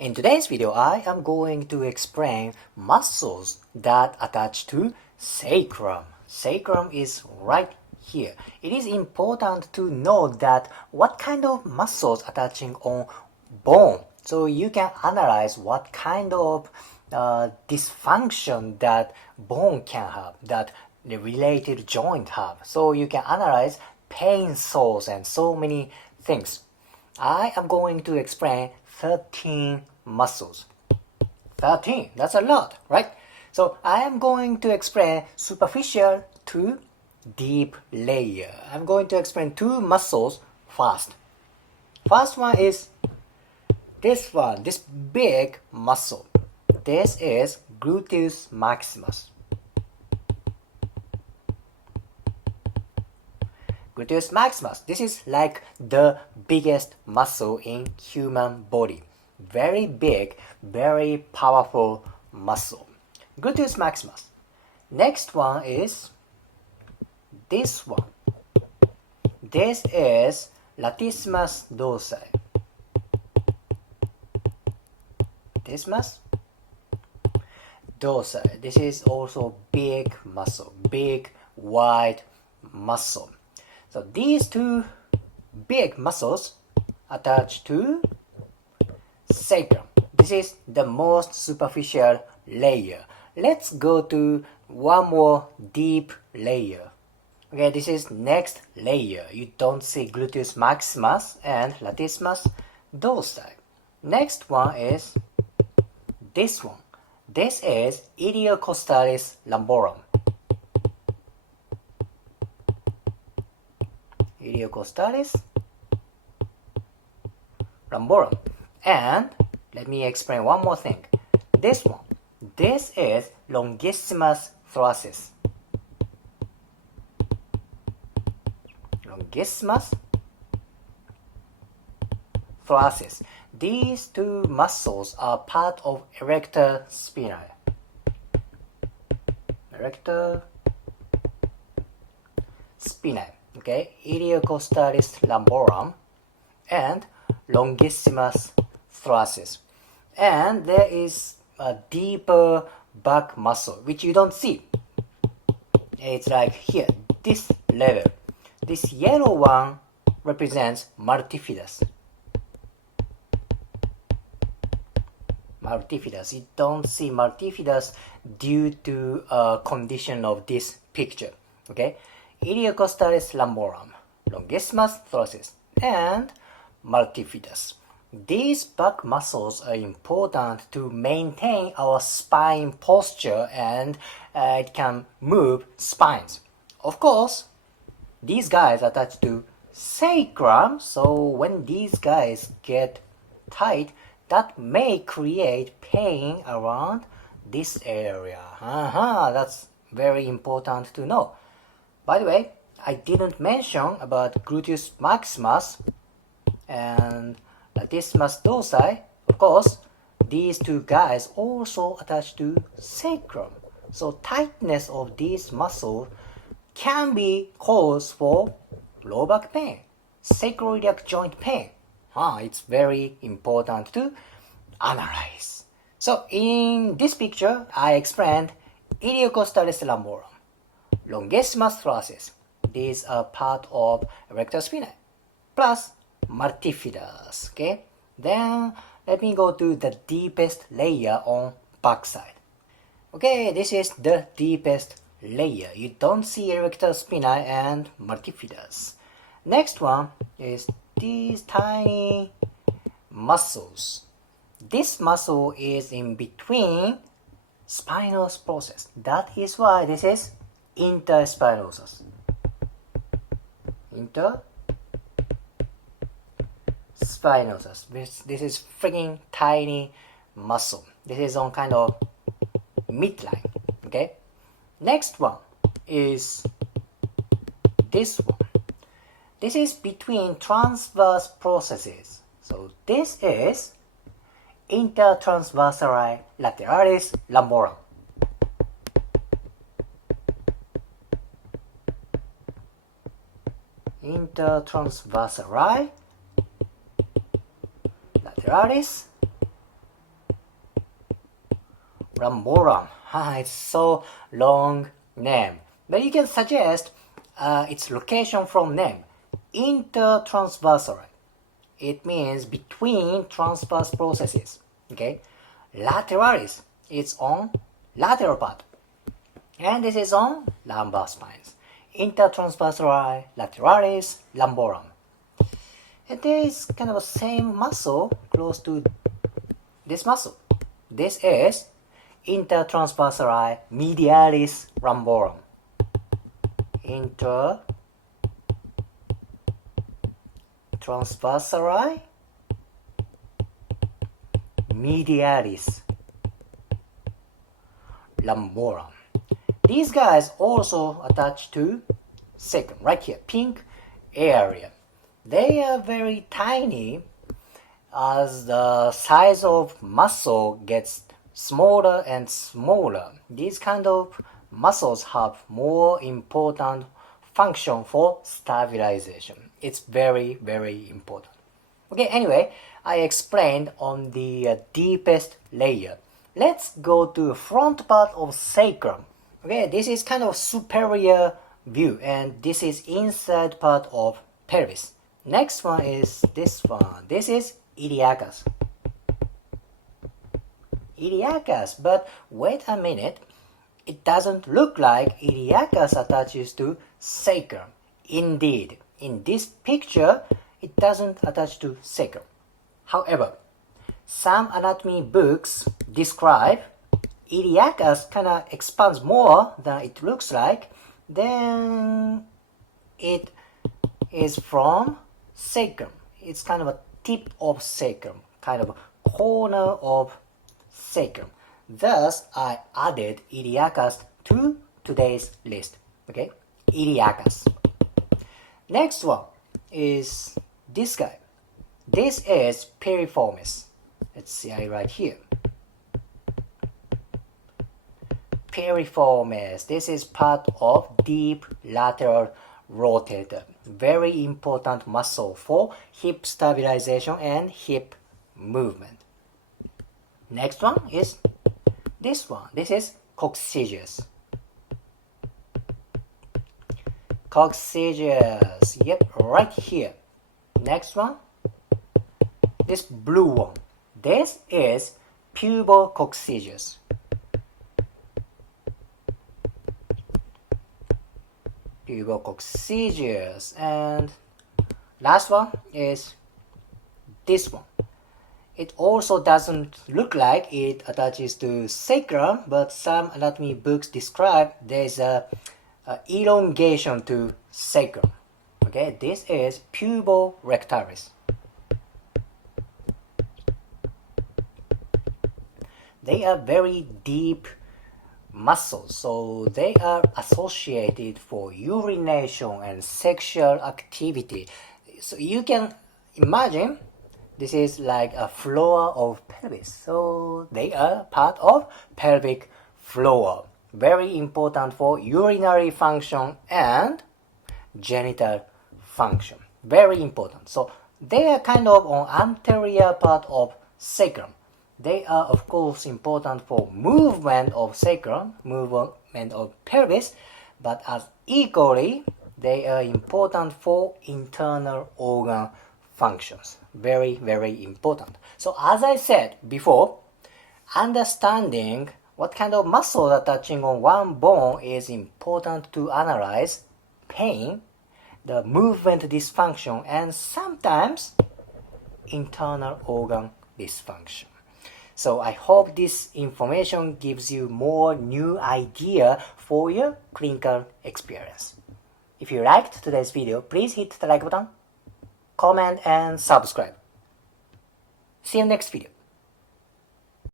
In today's video, I am going to explain muscles that attach to sacrum. Sacrum is right here. It is important to know that what kind of muscles attaching on bone, so you can analyze what kind of dysfunction that bone can have, that the related joint have. So you can analyze pain source and so many things. I am going to explain 13 muscles. 13, that's a lot, right? So I am going to explain superficial to deep layer. I'm going to explain two muscles first. First one is this one, this big muscle. This is gluteus maximus. Gluteus maximus. This is like the biggest muscle in human body. Very big, very powerful muscle. Gluteus maximus. Next one is this one. This is latissimus dorsi. Latissimus dorsi. This is also big muscle, big, wide muscle. So these two big muscles attach to sacrum. This is the most superficial layer. Let's go to one more deep layer. Okay, this is next layer. You don't see gluteus maximus and latissimus dorsi. Next one is this one. This is iliocostalis lumborum. Iliocostalis lumborum. And let me explain one more thing. This one. This is longissimus thoracis. Longissimus thoracis. These two muscles are part of erector spinae. Erector spinae. Okay, iliocostalis lumborum and longissimus thoracis. And there is a deeper back muscle which you don't see. It's like here, this level. This yellow one represents multifidus. Multifidus. You don't see multifidus due to a condition of this picture. Okay, iliocostalis lumborum, longissimus thoracis, and multifidus. These back muscles are important to maintain our spine posture, and it can move spines. Of course, these guys attach to sacrum, so when these guys get tight, that may create pain around this area. That's very important to know. By the way, I didn't mention about gluteus maximus and latissimus dorsi. Of course, these two guys also attach to sacrum. So tightness of these muscles can be cause for low back pain, sacroiliac joint pain. It's very important to analyze. So in this picture, I explained iliocostalis lumborum, longissimus thoracis. These are part of erector spinae, plus multifidus. Okay, then let me go to the deepest layer on backside. Okay, this is the deepest layer. You don't see erector spinae and multifidus. Next one is these tiny muscles. This muscle is in between spinous process. That is why this is interspinosus. Interspinosus. This is freaking tiny muscle. This is on kind of midline. Okay. Next one is this one. This is between transverse processes. So this is intertransversalis lateralis lumborum. Intertransversalis lateralis Lamborum. It's so long name. But you can suggest its location from name. Intertransversal. It means between transverse processes. Okay. Lateralis. It's on lateral part. And this is on lumbar spines. Intertransversal lateralis lamborum. And there is kind of a same muscle close to this muscle. This is intertransversal medialis lamborum. Intertransversal medialis lamborum. These guys also attach to sacrum, right here, pink area. They are very tiny as the size of muscle gets smaller and smaller. These kind of muscles have more important function for stabilization. It's very, very important. Okay, anyway, I explained on the deepest layer. Let's go to front part of sacrum. Okay, this is kind of superior view, and this is inside part of pelvis. Next one is this one. This is iliacus. Iliacus, but wait a minute. It doesn't look like iliacus attaches to sacrum. Indeed, in this picture, it doesn't attach to sacrum. However, some anatomy books describe iliacus kind of expands more than it looks like. Then it is from sacrum. It's kind of a tip of sacrum, kind of a corner of sacrum. Thus, I added iliacus to today's list. Okay, iliacus. Next one is this guy. This is piriformis. Let's see it right here. Piriformis. This is part of deep lateral rotator. Very important muscle for hip stabilization and hip movement. Next one is this one. This is coccygeus. Coccygeus. Yep, right here. Next one. This blue one. This is pubococcygeus. Pubococcygeus. And last one is this one. It also doesn't look like it attaches to sacrum, but some anatomy books describe there's a elongation to sacrum. Okay, this is puborectalis. They are very deep muscles, so they are associated for urination and sexual activity. So you can imagine this is like a floor of pelvis. So they are part of pelvic floor. Very important for urinary function and genital function. Very important. So they are kind of on anterior part of sacrum. They are of course important for movement of sacrum, movement of pelvis, but as equally they are important for internal organ functions. Very, very important. So as I said before, understanding what kind of muscle attaching on one bone is important to analyze pain, the movement dysfunction, and sometimes internal organ dysfunction. So I hope this information gives you more new idea for your clinical experience. If you liked today's video, please hit the like button, comment and subscribe. See you next video.